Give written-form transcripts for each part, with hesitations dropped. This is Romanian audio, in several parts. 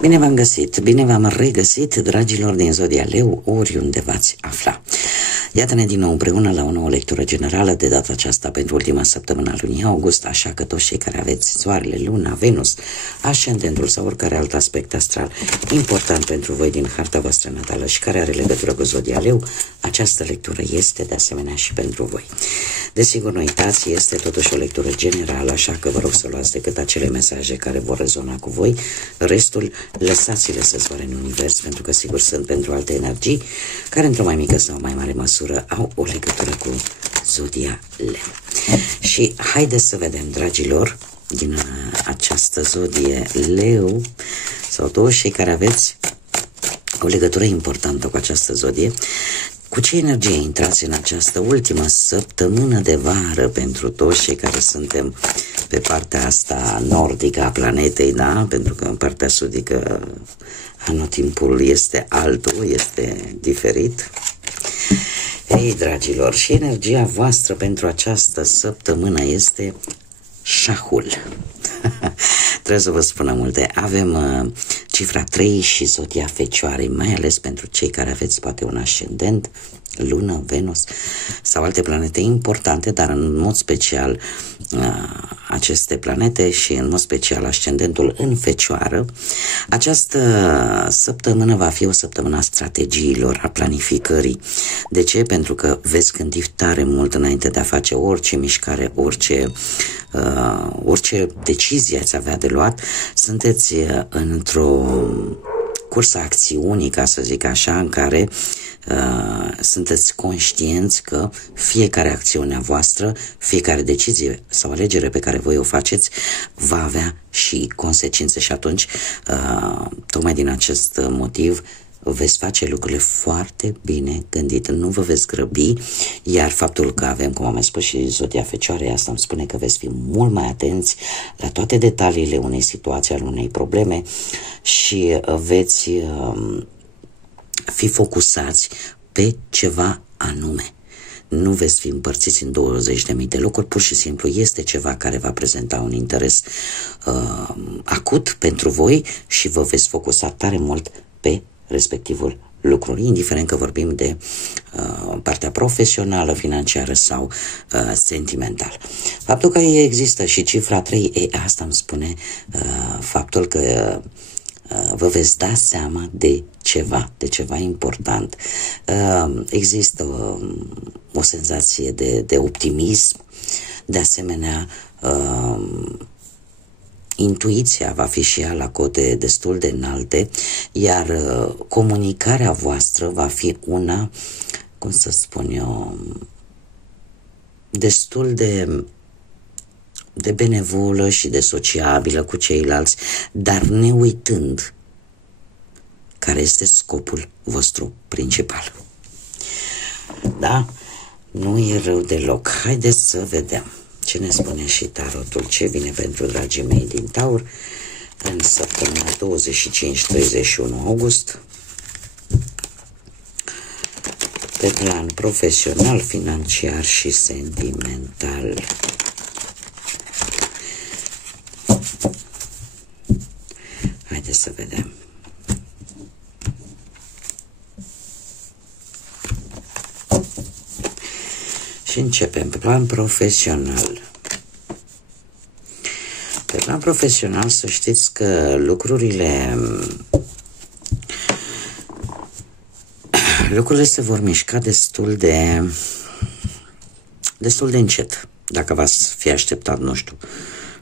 Bine v-am găsit, bine v-am regăsit, dragilor din Zodia Leu, oriunde v-ați afla. Iată-ne din nou împreună la o nouă lectură generală, de data aceasta pentru ultima săptămână a lunii august, așa că toți cei care aveți Soarele, Luna, Venus, Ascendentul sau oricare alt aspect astral important pentru voi din harta voastră natală și care are legătură cu Zodia Leu, această lectură este de asemenea și pentru voi. Desigur, nu uitați, este totuși o lectură generală, așa că vă rog să luați decât acele mesaje care vor rezona cu voi, restul lăsați-le să zboare în univers, pentru că sigur sunt pentru alte energii care într-o mai mică sau mai mare măsură au o legătură cu Zodia Leu. Și haideți să vedem, dragilor, din această Zodie Leu, sau toți cei care aveți o legătură importantă cu această zodie, cu ce energie intrați în această ultimă săptămână de vară pentru toți cei care suntem pe partea asta nordică a planetei, da? Pentru că în partea sudică anotimpul este altul, este diferit. Ei, dragilor, și energia voastră pentru această săptămână este șahul. Trebuie să vă spun multe. Avem cifra 3 și zodia Fecioarei, mai ales pentru cei care aveți poate un ascendent, Lună, Venus sau alte planete importante, dar în mod special aceste planete și în mod special ascendentul în Fecioară. Această săptămână va fi o săptămână a strategiilor, a planificării. De ce? Pentru că veți gândi tare mult înainte de a face orice mișcare, orice decizie ați avea de luat. Sunteți într-o cursă acțiunii, ca să zic așa, în care sunteți conștienți că fiecare acțiune a voastră, fiecare decizie sau alegere pe care voi o faceți va avea și consecințe și atunci, tocmai din acest motiv, veți face lucrurile foarte bine gândit, nu vă veți grăbi, iar faptul că avem, cum am mai spus și zodia Fecioarei, asta îmi spune că veți fi mult mai atenți la toate detaliile unei situații, al unei probleme și veți fi focusați pe ceva anume. Nu veți fi împărțiți în 20.000 de locuri, pur și simplu este ceva care va prezenta un interes acut pentru voi și vă veți focusa tare mult pe respectivul lucru, indiferent că vorbim de partea profesională, financiară sau sentimental. Faptul că există și cifra 3, asta îmi spune faptul că vă veți da seama de ceva important. Există o senzație de optimism, de asemenea intuiția va fi și ea la cote destul de înalte, iar comunicarea voastră va fi una, cum să spun eu, destul de benevolă și de sociabilă cu ceilalți, dar ne uitând care este scopul vostru principal. Da? Nu e rău deloc. Haideți să vedem ce ne spune și tarotul, ce vine pentru dragii mei din Taur în săptămâna 25-31 august, pe plan profesional, financiar și sentimental. Haideți să vedem. Și începem pe plan profesional. Pe plan profesional să știți că lucrurile se vor mișca destul de încet. Dacă v-ați fi așteptat, nu știu,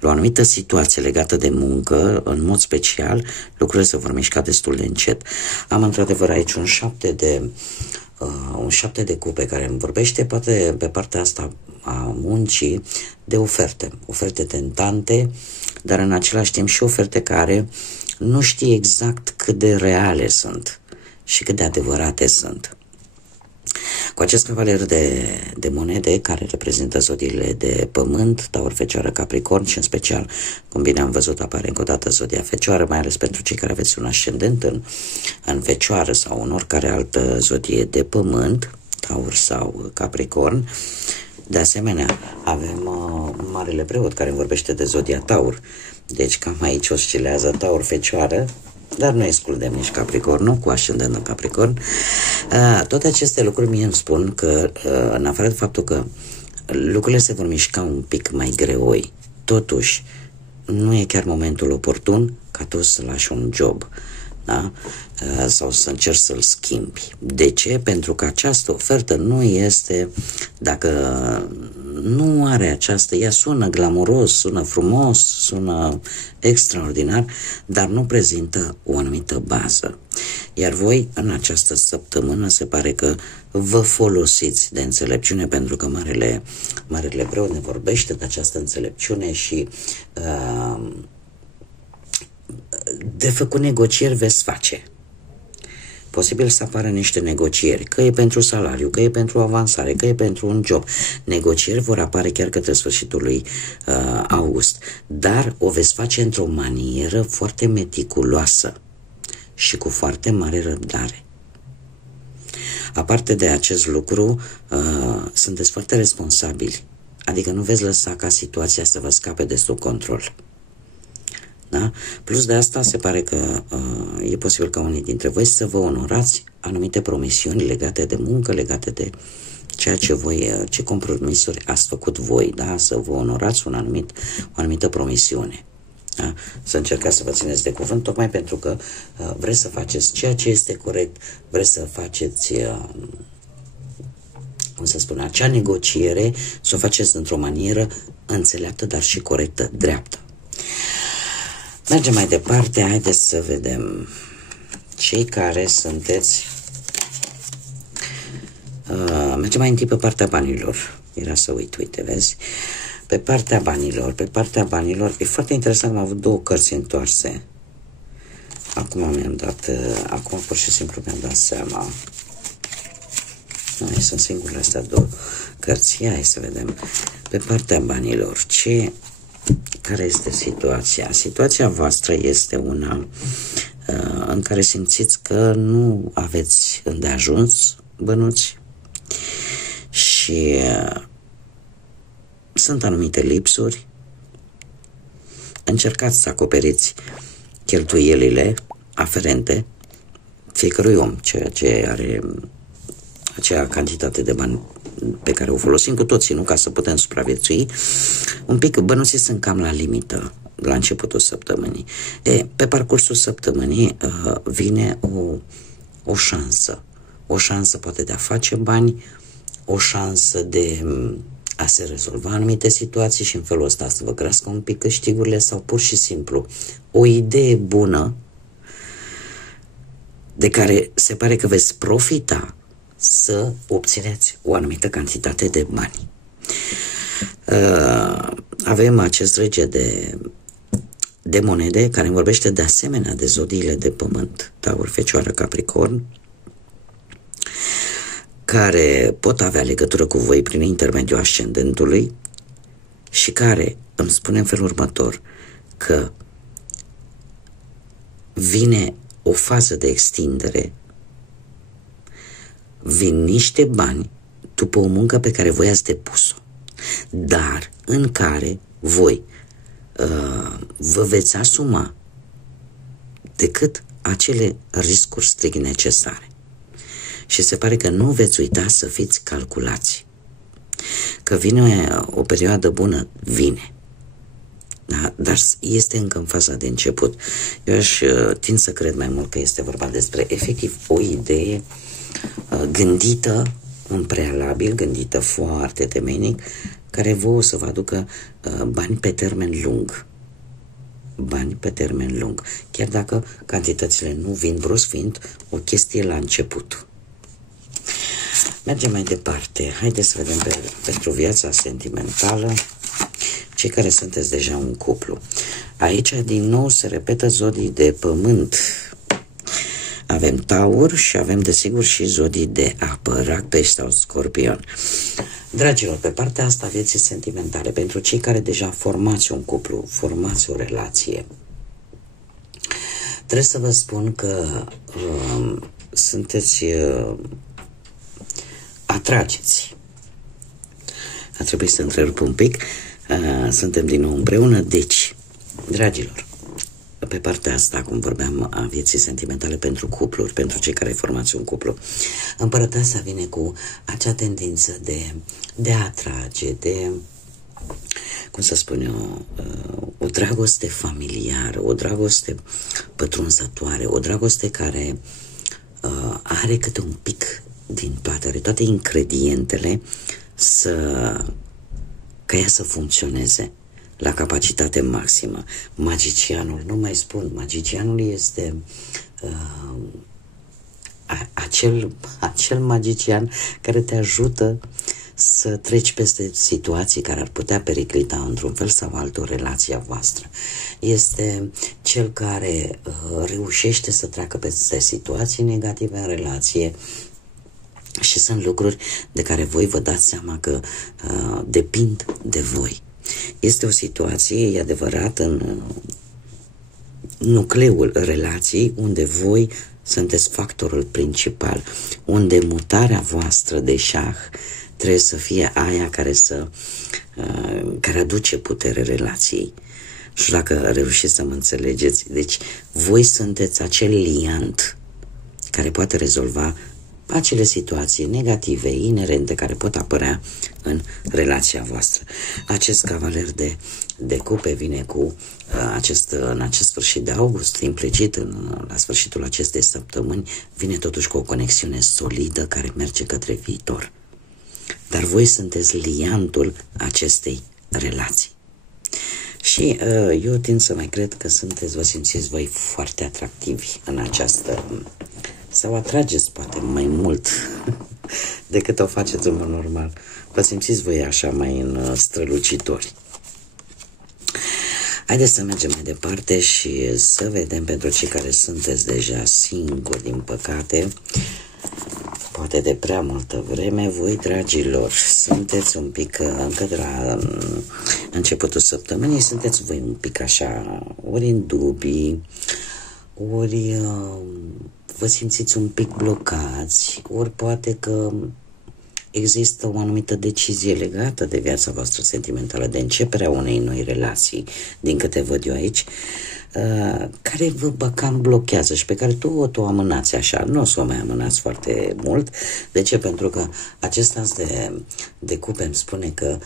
la o anumită situație legată de muncă, în mod special, lucrurile se vor mișca destul de încet. Am într-adevăr aici un 7 de cupe care îmi vorbește poate pe partea asta a muncii de oferte tentante, dar în același timp și oferte care nu știi exact cât de reale sunt și cât de adevărate sunt. Cu acest cavaler de monede, care reprezintă zodiile de pământ, Taur, Fecioară, Capricorn și în special, cum bine am văzut, apare încă o dată zodia Fecioară, mai ales pentru cei care aveți un ascendent în Fecioară sau în oricare altă zodie de pământ, Taur sau Capricorn. De asemenea, avem Marele Preot care vorbește de zodia Taur. Deci cam aici oscilează Taur, Fecioară, dar nu excludem nici Capricornul, cu ascendent în Capricorn. Toate aceste lucruri mie îmi spun că, în afară de faptul că lucrurile se vor mișca un pic mai greoi, totuși nu e chiar momentul oportun ca tu să lași un job, da? Sau să încerci să-l schimbi. De ce? Pentru că această ofertă nu este, dacă nu are această, ea sună glamuros, sună frumos, sună extraordinar, dar nu prezintă o anumită bază. Iar voi, în această săptămână, se pare că vă folosiți de înțelepciune, pentru că Marele Preot ne vorbește de această înțelepciune și de făcut negocieri veți face. Posibil să apară niște negocieri, că e pentru salariu, că e pentru avansare, că e pentru un job. Negocieri vor apare chiar către sfârșitul lui august, dar o veți face într-o manieră foarte meticuloasă și cu foarte mare răbdare. Aparte de acest lucru, sunteți foarte responsabili, adică nu veți lăsa ca situația să vă scape de sub control. Da? Plus de asta, se pare că e posibil ca unii dintre voi să vă onorați anumite promisiuni legate de muncă, legate de ceea ce voi, ce compromisuri ați făcut voi, da? Să vă onorați o anumită promisiune. Da? Să încercați să vă țineți de cuvânt, tocmai pentru că vreți să faceți ceea ce este corect, vreți să faceți, cum să spun, acea negociere, să o faceți într-o manieră înțeleaptă, dar și corectă, dreaptă. Mergem mai departe, haideți să vedem cei care sunteți. Mergem mai întâi pe partea banilor. Era să uite, vezi? Pe partea banilor, e foarte interesant, am avut două cărți întoarse. Acum pur și simplu mi-am dat seama. Nu, sunt singurele astea două cărți. Hai să vedem. Pe partea banilor, care este situația? Situația voastră este una în care simțiți că nu aveți îndeajuns bănuți și sunt anumite lipsuri. Încercați să acoperiți cheltuielile aferente fiecărui om, ceea ce are acea cantitate de bani pe care o folosim cu toții, nu, ca să putem supraviețui. Un pic, bănuții sunt cam la limită la începutul săptămânii. Pe parcursul săptămânii vine o șansă. O șansă poate de a face bani, o șansă de a se rezolva anumite situații și în felul ăsta să vă crească un pic câștigurile, sau pur și simplu o idee bună de care se pare că veți profita să obțineți o anumită cantitate de bani. Avem acest rege de monede care vorbește de asemenea de zodiile de pământ, Taur, Fecioară, Capricorn, care pot avea legătură cu voi prin intermediul ascendentului și care îmi spune în felul următor că vine o fază de extindere, vin niște bani după o muncă pe care voi ați depus-o, dar în care voi vă veți asuma decât acele riscuri strict necesare. Și se pare că nu veți uita să fiți calculați. Că vine o perioadă bună, vine. Da? Dar este încă în faza de început. Eu tind să cred mai mult că este vorba despre efectiv o idee gândită în prealabil, gândită foarte temeinic, care vouă să vă aducă bani pe termen lung. Bani pe termen lung. Chiar dacă cantitățile nu vin brusc, fiind o chestie la început. Mergem mai departe. Haideți să vedem pentru viața sentimentală, cei care sunteți deja un cuplu. Aici din nou se repetă zodii de pământ. Avem Taur și avem desigur și zodii de apă, Rac, Pești sau Scorpion. Dragilor, pe partea asta vieții sentimentale, pentru cei care deja formați un cuplu, formați o relație, trebuie să vă spun că sunteți atrageți. A trebuit să întrerup un pic. Suntem din nou împreună. Deci, dragilor, pe partea asta, cum vorbeam, a vieții sentimentale pentru cupluri, pentru cei care formați un cuplu. Împărăteasa vine cu acea tendință de a atrage, de, cum să spun eu, o dragoste familiară, o dragoste pătrunzătoare, o dragoste care are câte un pic din toate, are toate ingredientele ca ea să funcționeze la capacitate maximă. Magicianul, nu mai spun, magicianul este acel magician care te ajută să treci peste situații care ar putea periclita într-un fel sau altul relația voastră. Este cel care reușește să treacă peste situații negative în relație și sunt lucruri de care voi vă dați seama că depind de voi. Este o situație, e adevărat, în nucleul relației unde voi sunteți factorul principal, unde mutarea voastră de șah trebuie să fie aia care aduce putere relației. Și dacă reușiți să mă înțelegeți, deci voi sunteți acel liant care poate rezolva acele situații negative, inerente, care pot apărea în relația voastră. Acest cavaler de cupe vine cu în acest sfârșit de august, implicit la sfârșitul acestei săptămâni, vine totuși cu o conexiune solidă care merge către viitor. Dar voi sunteți liantul acestei relații. Și eu tind să mai cred că vă simțiți voi foarte atractivi în această, sau atrageți poate mai mult decât o faceți în mod normal. Vă simțiți voi așa mai în strălucitori. Haideți să mergem mai departe și să vedem pentru cei care sunteți deja singuri, din păcate, poate de prea multă vreme, voi, dragilor, sunteți un pic, încă de la începutul săptămânii, sunteți voi un pic așa, ori în dubii, ori vă simțiți un pic blocați, ori poate că există o anumită decizie legată de viața voastră sentimentală, de începerea unei noi relații, din câte văd eu aici, care vă cam blochează și pe care tot o amânați așa. Nu o să o mai amânați foarte mult. De ce? Pentru că acest as de cupe îmi spune că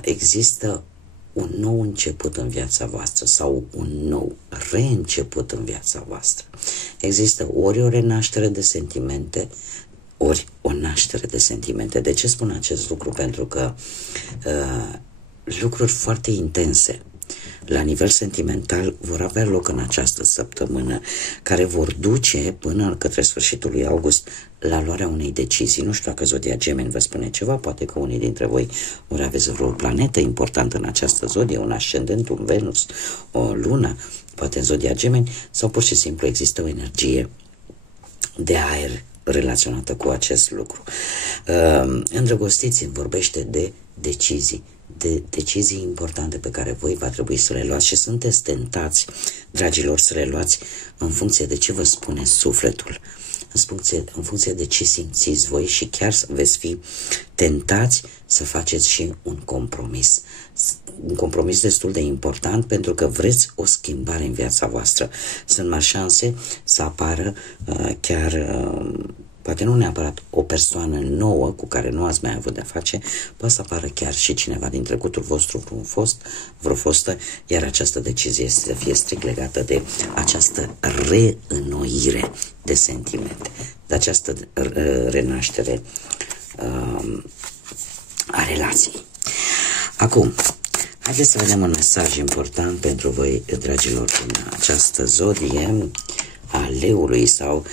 există un nou început în viața voastră sau un nou reînceput în viața voastră. Există ori o renaștere de sentimente, ori o naștere de sentimente. De ce spun acest lucru? Pentru că lucruri foarte intense la nivel sentimental vor avea loc în această săptămână, care vor duce până către sfârșitul lui august la luarea unei decizii. Nu știu dacă zodia Gemeni vă spune ceva, poate că unii dintre voi ori aveți vreo planetă importantă în această zodie, un ascendent, un Venus, o lună, poate în zodia Gemeni, sau pur și simplu există o energie de aer relaționată cu acest lucru. Îndrăgostiți-mi vorbește de decizii importante pe care voi va trebui să le luați și sunteți tentați, dragilor, să le luați în funcție de ce vă spune sufletul, în funcție de ce simțiți voi și chiar veți fi tentați să faceți și un compromis destul de important, pentru că vreți o schimbare în viața voastră. Sunt mari șanse să apară poate nu neapărat o persoană nouă cu care nu ați mai avut de-a face, poate să apară chiar și cineva din trecutul vostru, vreo fostă, iar această decizie este să fie strict legată de această reînnoire de sentimente, de această renaștere a relației. Acum, haideți să vedem un mesaj important pentru voi, dragilor, din această zodie a leului sau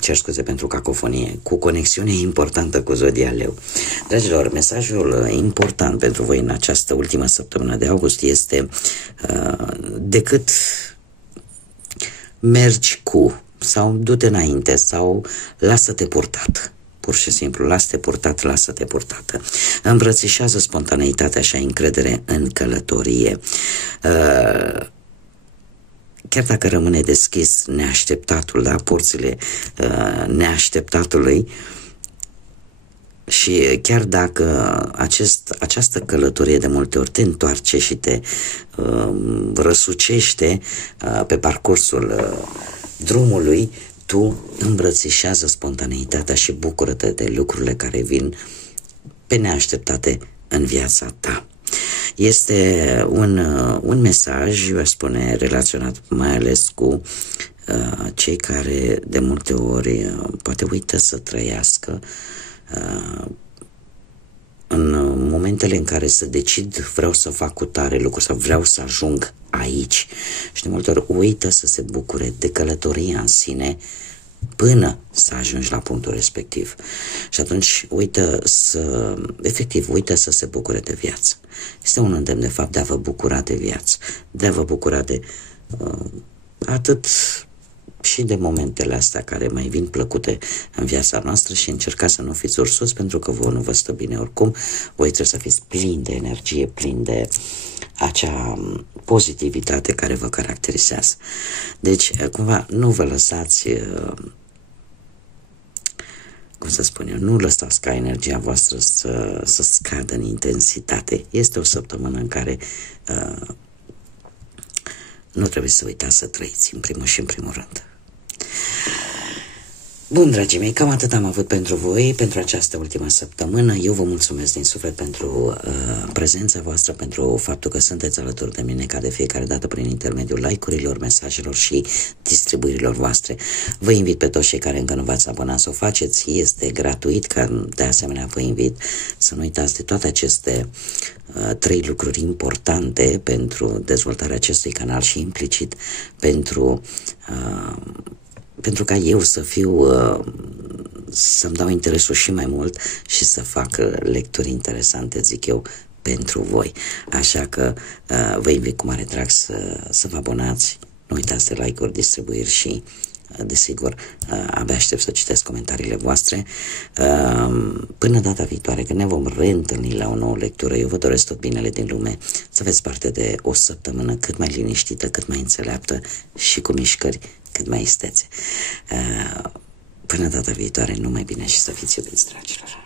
cer scuze pentru cacofonie, cu conexiune importantă cu zodia leu. Dragilor, mesajul important pentru voi în această ultimă săptămână de august este decât mergi cu, sau du-te înainte, sau lasă-te purtat. Pur și simplu, lasă-te purtat, lasă-te purtată. Îmbrățișează spontaneitatea și încredere în călătorie. Chiar dacă rămâne deschis neașteptatul, da, porțile neașteptatului, Și chiar dacă această călătorie de multe ori te întoarce și te răsucește pe parcursul drumului, tu îmbrățișează spontaneitatea și bucură-te de lucrurile care vin pe neașteptate în viața ta. Este un mesaj, eu aș spune, relaționat mai ales cu cei care de multe ori poate uită să trăiască în momentele în care se decid vreau să fac cu tare lucru sau vreau să ajung aici, și de multe ori uită să se bucure de călătoria în sine până să ajungi la punctul respectiv. Și atunci efectiv uită să se bucure de viață. Este un îndemn de fapt de a vă bucura de viață, de a vă bucura de atât și de momentele astea care mai vin plăcute în viața noastră, și încercați să nu fiți ursus, pentru că vouă nu vă stă bine oricum. Voi trebuie să fiți plini de energie, plini de acea pozitivitate care vă caracterizează. Deci, cumva, nu vă lăsați, cum să spun eu, nu lăsați ca energia voastră să scadă în intensitate. Este o săptămână în care nu trebuie să uitați să trăiți, în primul și în primul rând. Bun, dragii mei, cam atât am avut pentru voi, pentru această ultimă săptămână. Eu vă mulțumesc din suflet pentru prezența voastră, pentru faptul că sunteți alături de mine ca de fiecare dată prin intermediul like-urilor, mesajelor și distribuirilor voastre. Vă invit pe toți cei care încă nu v-ați abonat să o faceți, este gratuit, că de asemenea vă invit să nu uitați de toate aceste 3 lucruri importante pentru dezvoltarea acestui canal și implicit pentru ca eu să-mi dau interesul și mai mult și să fac lecturi interesante, zic eu, pentru voi. Așa că vă invit cu mare drag să vă abonați, nu uitați de like-uri, distribuiri și, desigur, abia aștept să citesc comentariile voastre. Până data viitoare, când ne vom reîntâlni la o nouă lectură, eu vă doresc tot binele din lume, să aveți parte de o săptămână cât mai liniștită, cât mai înțeleaptă și cu mișcări cât mai istețe. Până data viitoare, numai bine și să fiți iubiți, dragilor!